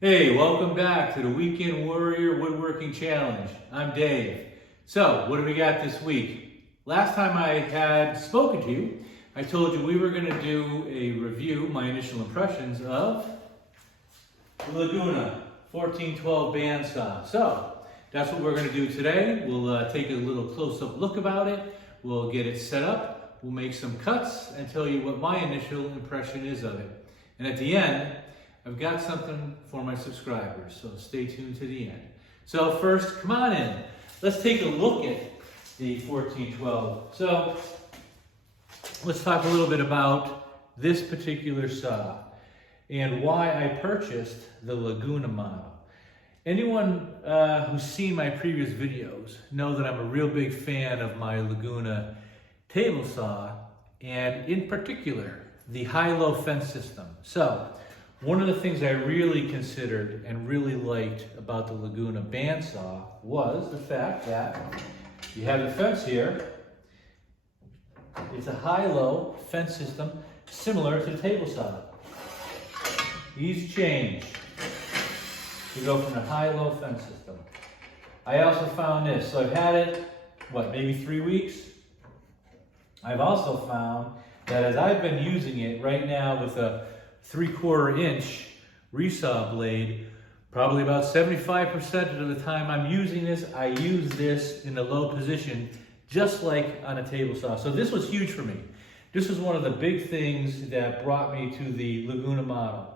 Hey, welcome back to the Weekend Warrior Woodworking Challenge. I'm Dave. So, what do we got this week? Last time I had spoken to you, I told you we were going to do a review, my initial impressions of the Laguna14 bandsaw. So, that's what we're going to do today. We'll take a little close-up look about it. We'll get it set up. We'll make some cuts and tell you what my initial impression is of it. And at the end, I've got something for my subscribers, so stay tuned to the end. So first, come on in. Let's take a look at the 1412. So let's talk a little bit about this particular saw and why I purchased the Laguna model. Anyone who's seen my previous videos know that I'm a real big fan of my Laguna table saw, and in particular, the high-low fence system. So one of the things I really considered and really liked about the Laguna bandsaw was the fact that you have the fence here. It's a high-low fence system similar to the table saw. Easy change to go from the high-low fence system. I also found this. So I've had it, maybe 3 weeks? I've also found that as I've been using it right now with a 3/4 inch resaw blade, probably about 75% of the time I'm using this, I use this in a low position, just like on a table saw. So this was huge for me. This was one of the big things that brought me to the Laguna model.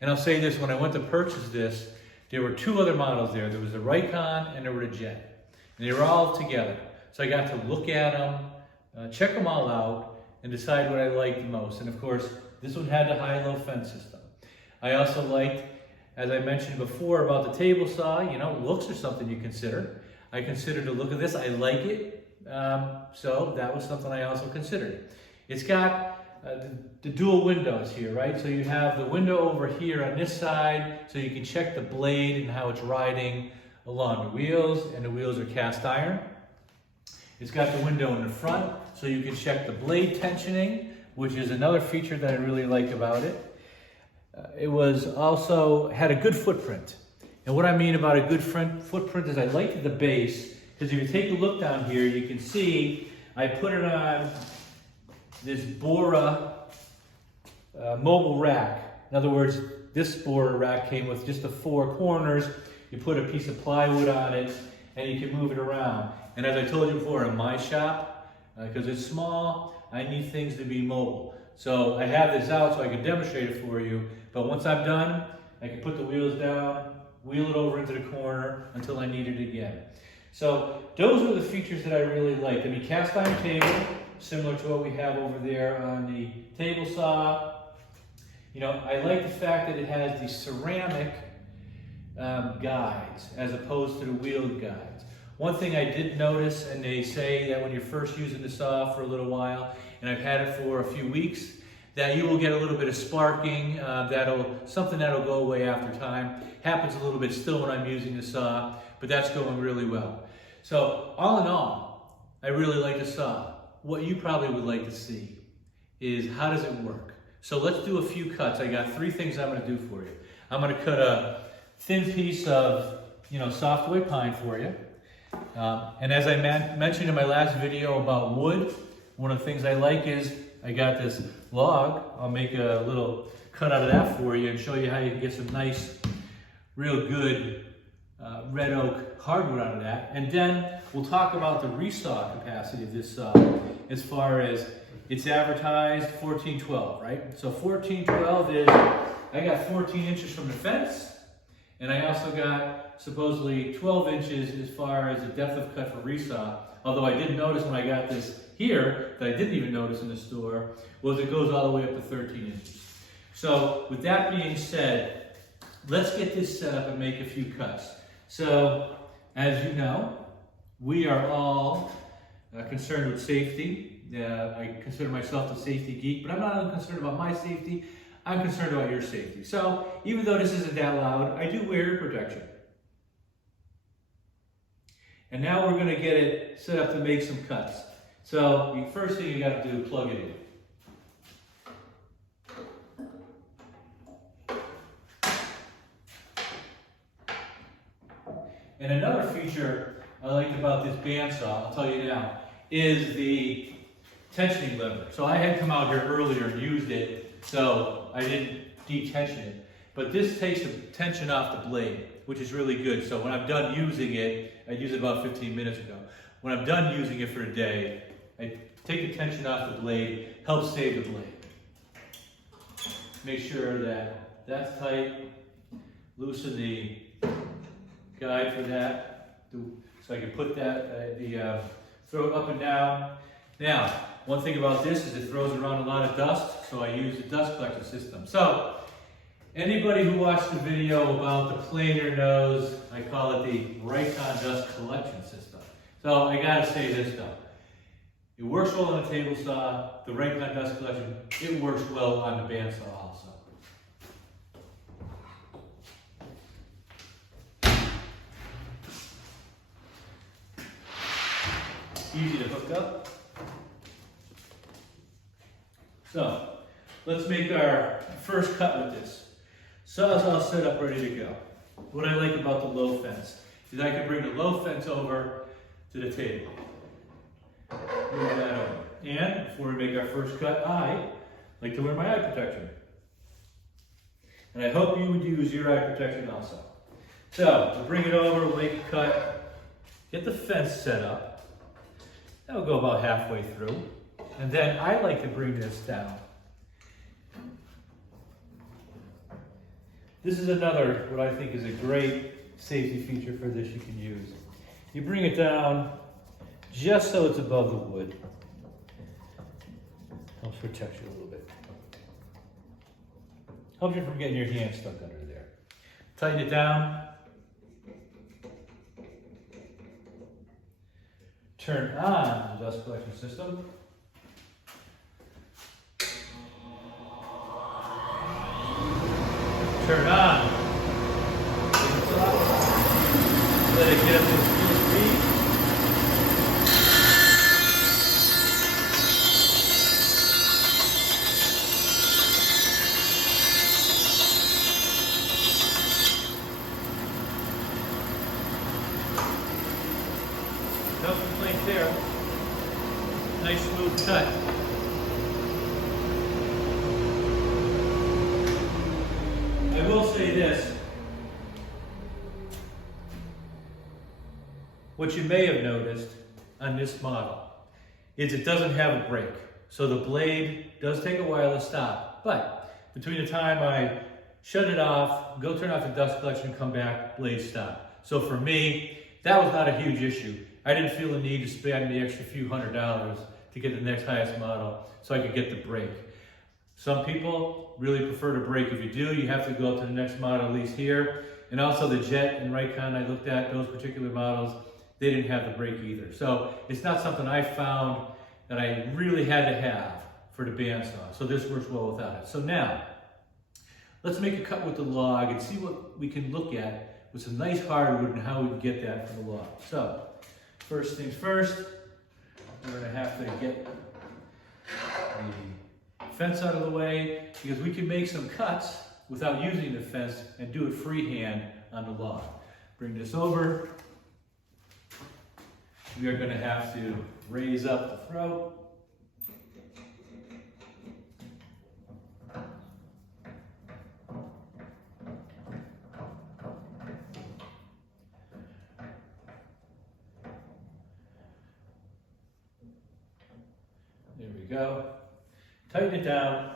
And I'll say this, when I went to purchase this, there were two other models there. There was the Raycon and there were the Jet. And they were all together. So I got to look at them, check them all out, and decide what I liked the most. And of course, this one had the high-low fence system. I also liked, as I mentioned before about the table saw, looks are something you consider. I considered the look of this. I like it. So that was something I also considered. It's got the dual windows here, right? So you have the window over here on this side, so you can check the blade and how it's riding along the wheels, and the wheels are cast iron. It's got the window in the front, so you can check the blade tensioning, which is another feature that I really like about it. It was also had a good footprint. And what I mean about a good footprint is I liked the base, because if you take a look down here, you can see I put it on this Bora mobile rack. In other words, this Bora rack came with just the four corners. You put a piece of plywood on it, and you can move it around. And as I told you before, in my shop, because it's small, I need things to be mobile. So I have this out so I can demonstrate it for you. But once I'm done, I can put the wheels down, wheel it over into the corner until I need it again. So those are the features that I really liked. I mean, cast iron table, similar to what we have over there on the table saw. I like the fact that it has these ceramic guides as opposed to the wheeled guides. One thing I did notice, and they say that when you're first using the saw for a little while, and I've had it for a few weeks, that you will get a little bit of sparking, something that'll go away after time. Happens a little bit still when I'm using the saw, but that's going really well. So all in all, I really like the saw. What you probably would like to see is how does it work? So let's do a few cuts. I got 3 things I'm gonna do for you. I'm gonna cut a thin piece of, softwood pine for you. And as I mentioned in my last video about wood, one of the things I like is I got this log. I'll make a little cut out of that for you and show you how you can get some nice, real good red oak hardwood out of that. And then we'll talk about the resaw capacity of this saw as far as it's advertised 1412, right? So 1412 is, I got 14 inches from the fence, and I also got supposedly 12 inches as far as the depth of cut for resaw. Although I did notice when I got this here, that I didn't even notice in the store, was it goes all the way up to 13 inches. So with that being said, let's get this set up and make a few cuts. So as you know, we are all concerned with safety. I consider myself a safety geek, but I'm not only concerned about my safety, I'm concerned about your safety. So even though this isn't that loud, I do wear ear protection. And now we're going to get it set up to make some cuts. So the first thing you got to do is plug it in. And another feature I liked about this bandsaw, I'll tell you now, is the tensioning lever. So I had come out here earlier and used it, so I didn't detension it. But this takes the tension off the blade, which is really good. So when I'm done using it, I used it about 15 minutes ago. When I'm done using it for a day, I take the tension off the blade, helps save the blade. Make sure that that's tight. Loosen the guide for that, so I can put that, throw it up and down. Now, one thing about this is it throws around a lot of dust, so I use the dust collector system. So, anybody who watched the video about the planer knows I call it the Raycon dust collection system. So I gotta say this though. It works well on a table saw, the Raycon dust collection, it works well on the bandsaw also. Easy to hook up. So, let's make our first cut with this. Saw's all set up, ready to go. What I like about the low fence is I can bring the low fence over to the table. Move that over. And before we make our first cut, I like to wear my eye protection. And I hope you would use your eye protection also. So, we'll bring it over, we'll make a cut, get the fence set up. That'll go about halfway through. And then I like to bring this down. This is another, what I think is a great safety feature for this you can use. You bring it down just so it's above the wood. Helps protect you a little bit. Helps you from getting your hand stuck under there. Tighten it down. Turn on the dust collection system. Turn on. Let it get up to full speed. No complaints there. Nice smooth cut. I will say this. What you may have noticed on this model is it doesn't have a brake. So the blade does take a while to stop, but between the time I shut it off, go turn off the dust collection, come back, blade stop. So for me, that was not a huge issue. I didn't feel the need to spend the extra few $100s to get the next highest model so I could get the brake. Some people really prefer to brake. If you do, you have to go up to the next model, at least here. And also the Jet and Raycon I looked at, those particular models, they didn't have the brake either. So it's not something I found that I really had to have for the bandsaw. So this works well without it. So now, let's make a cut with the log and see what we can look at with some nice hardwood and how we can get that from the log. So, first things first, we're gonna have to get the fence out of the way because we can make some cuts without using the fence and do it freehand on the log. Bring this over. We are going to have to raise up the throat. There we go. Tighten it down.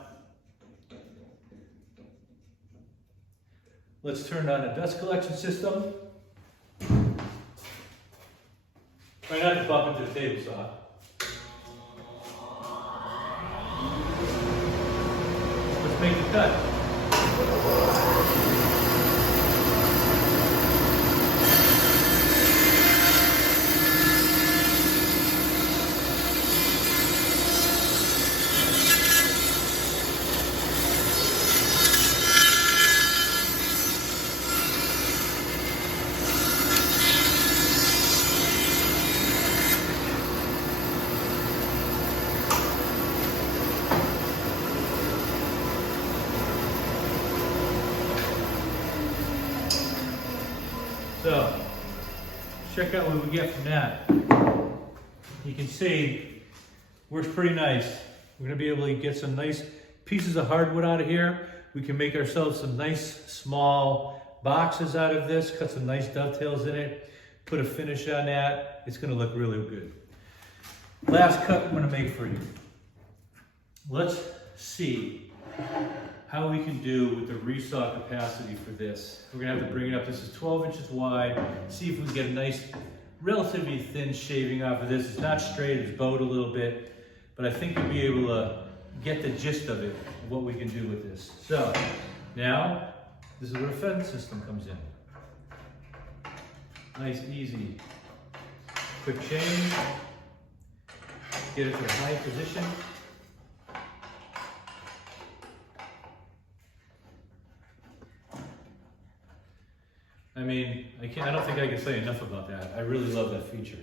Let's turn on the dust collection system. Try not to bump into the table saw. Let's make the cut. So, check out what we get from that. You can see, works pretty nice. We're gonna be able to get some nice pieces of hardwood out of here. We can make ourselves some nice small boxes out of this, cut some nice dovetails in it, put a finish on that. It's gonna look really good. Last cut I'm gonna make for you. Let's see how we can do with the resaw capacity for this. We're gonna have to bring it up. This is 12 inches wide. See if we can get a nice, relatively thin shaving off of this. It's not straight, it's bowed a little bit, but I think you'll be able to get the gist of it, what we can do with this. So now, this is where the fence system comes in. Nice, easy, quick change. Get it to a high position. I mean, I don't think I can say enough about that. I really love that feature.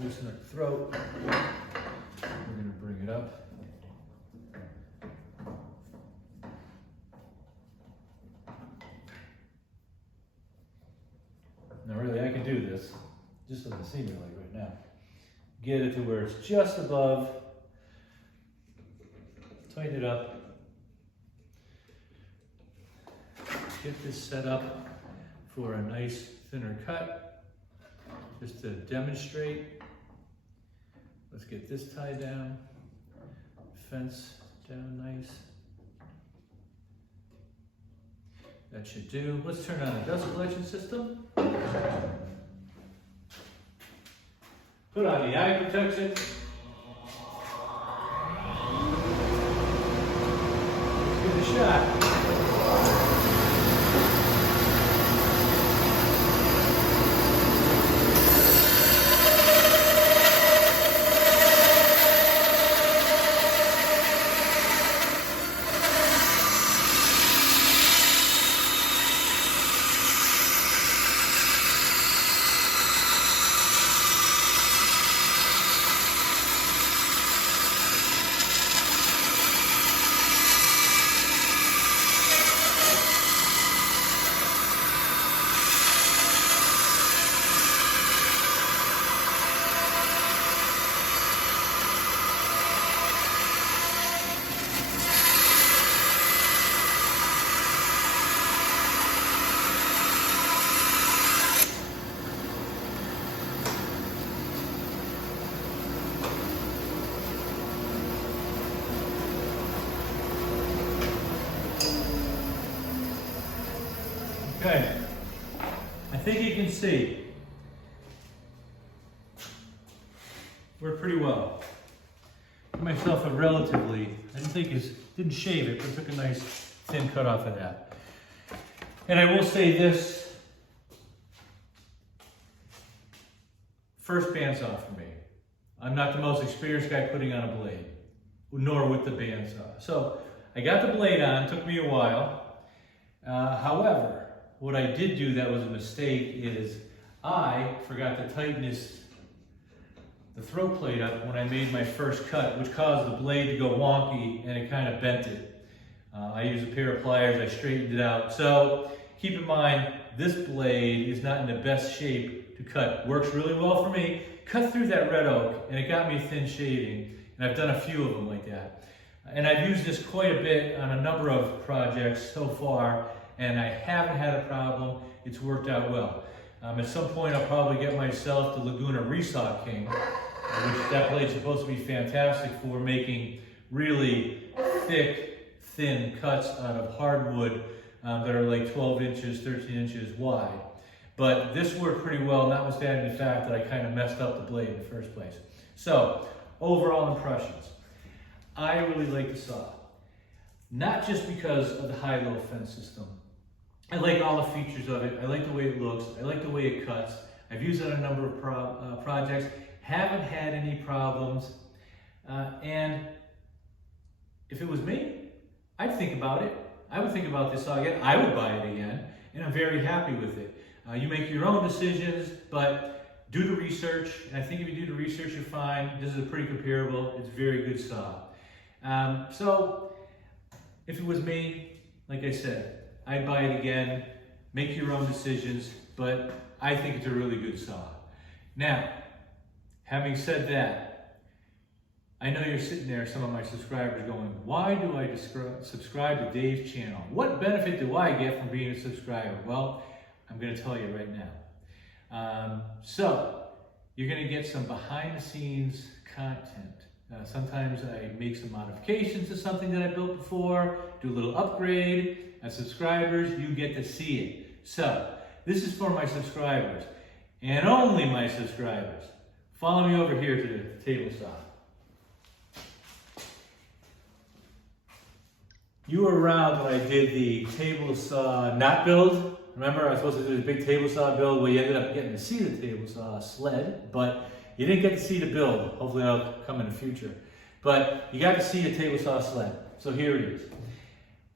Loosen the throat. We're gonna bring it up. Now really, I can do this. Just doesn't seem like right now. Get it to where it's just above. Tighten it up. Get this set up for a nice thinner cut. Just to demonstrate. Let's get this tied down. Fence down nice. That should do. Let's turn on the dust collection system. Put on the eye protection. Let's give it a shot. Okay, I think you can see worked pretty well. Give myself a relatively, didn't shave it, but took a nice thin cut off of that. And I will say this, first bandsaw for me. I'm not the most experienced guy putting on a blade, nor with the bandsaw. So I got the blade on, took me a while. However, what I did do that was a mistake is I forgot to tighten the throat plate up when I made my first cut, which caused the blade to go wonky and it kind of bent it. I used a pair of pliers, I straightened it out. So keep in mind, this blade is not in the best shape to cut. Works really well for me. Cut through that red oak and it got me a thin shaving, and I've done a few of them like that. And I've used this quite a bit on a number of projects so far, and I haven't had a problem. It's worked out well. At some point, I'll probably get myself the Laguna Resaw King, which that blade's supposed to be fantastic for making really thick, thin cuts out of hardwood that are like 12 inches, 13 inches wide. But this worked pretty well, notwithstanding the fact that I kind of messed up the blade in the first place. So, overall impressions. I really like the saw. Not just because of the high-low fence system. I like all the features of it. I like the way it looks. I like the way it cuts. I've used it on a number of projects. Haven't had any problems. And if it was me, I'd think about it. I would think about this saw again. I would buy it again. And I'm very happy with it. You make your own decisions, but do the research. And I think if you do the research, you'll find this is a pretty comparable. It's a very good saw. So if it was me, like I said, I'd buy it again, make your own decisions, but I think it's a really good saw. Now, having said that, I know you're sitting there, some of my subscribers going, why do I subscribe to Dave's channel? What benefit do I get from being a subscriber? Well, I'm going to tell you right now. So, you're going to get some behind the scenes content. Sometimes I make some modifications to something that I built before, do a little upgrade. As subscribers, you get to see it. So, this is for my subscribers, and only my subscribers. Follow me over here to the table saw. You were around when I did the table saw knot build. Remember, I was supposed to do the big table saw build where you ended up getting to see the table saw sled, but you didn't get to see the build. Hopefully that'll come in the future. But you got to see the table saw sled. So here it is.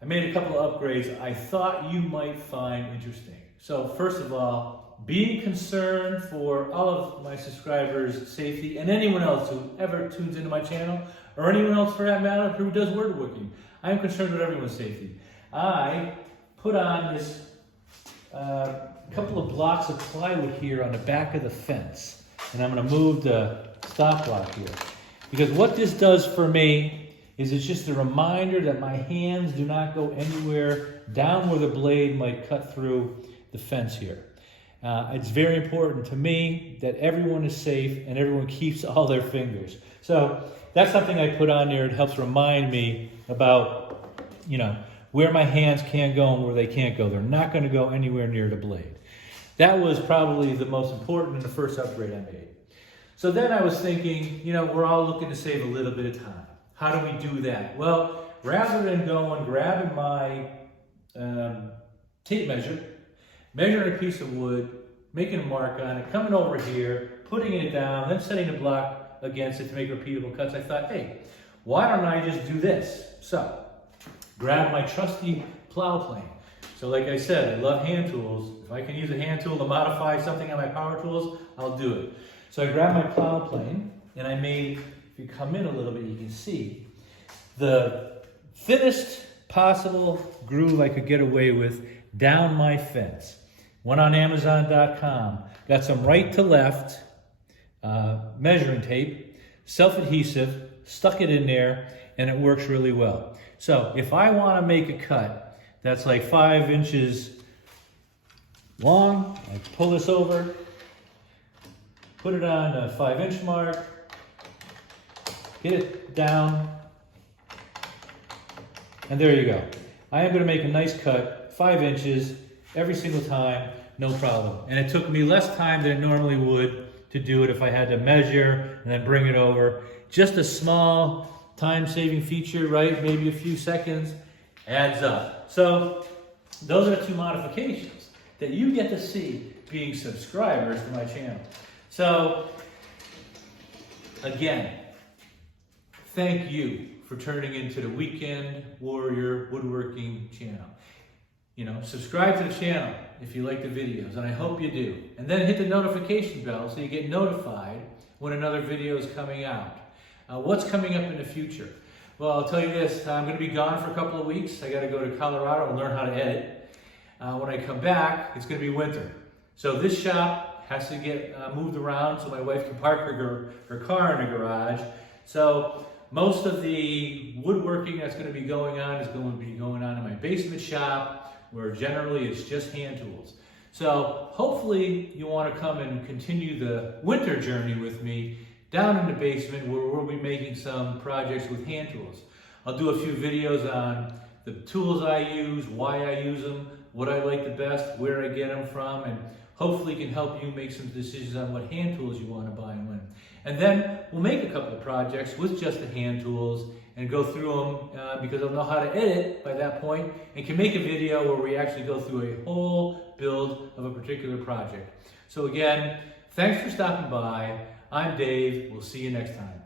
I made a couple of upgrades I thought you might find interesting. So first of all, being concerned for all of my subscribers' safety and anyone else who ever tunes into my channel, or anyone else for that matter who does woodworking, I am concerned with everyone's safety. I put on this couple of blocks of plywood here on the back of the fence. And I'm going to move the stop block here. Because what this does for me is it's just a reminder that my hands do not go anywhere down where the blade might cut through the fence here. It's very important to me that everyone is safe and everyone keeps all their fingers. So that's something I put on there. It helps remind me about, where my hands can go and where they can't go. They're not going to go anywhere near the blade. That was probably the most important and the first upgrade I made. So then I was thinking, we're all looking to save a little bit of time. How do we do that? Well, rather than grabbing my tape measure, measuring a piece of wood, making a mark on it, coming over here, putting it down, then setting the block against it to make repeatable cuts, I thought, hey, why don't I just do this? So, grab my trusty plow plane. So like I said, I love hand tools. If I can use a hand tool to modify something on my power tools, I'll do it. So I grabbed my plow plane and I made, if you come in a little bit, you can see the thinnest possible groove I could get away with down my fence. Went on Amazon.com, got some right to left measuring tape, self-adhesive, stuck it in there, and it works really well. So if I want to make a cut that's like 5 inches long, I pull this over, put it on a 5-inch mark, get it down, and there you go. I am going to make a nice cut, 5 inches, every single time, no problem. And it took me less time than it normally would to do it if I had to measure and then bring it over. Just a small time-saving feature, right? Maybe a few seconds, adds up. So those are the 2 modifications that you get to see being subscribers to my channel. So again, thank you for turning into the Weekend Warrior Woodworking channel. Subscribe to the channel if you like the videos, and I hope you do. And then hit the notification bell so you get notified when another video is coming out. What's coming up in the future? Well, I'll tell you this, I'm going to be gone for a couple of weeks. I got to go to Colorado and learn how to edit. When I come back, it's going to be winter. So this shop has to get moved around so my wife can park her car in the garage. So most of the woodworking that's going to be going on is going to be going on in my basement shop, where generally it's just hand tools. So hopefully you want to come and continue the winter journey with me down in the basement, where we'll be making some projects with hand tools. I'll do a few videos on the tools I use, why I use them, what I like the best, where I get them from, and hopefully can help you make some decisions on what hand tools you want to buy and when. And then we'll make a couple of projects with just the hand tools and go through them because I'll know how to edit by that point and can make a video where we actually go through a whole build of a particular project. So again, thanks for stopping by. I'm Dave. We'll see you next time.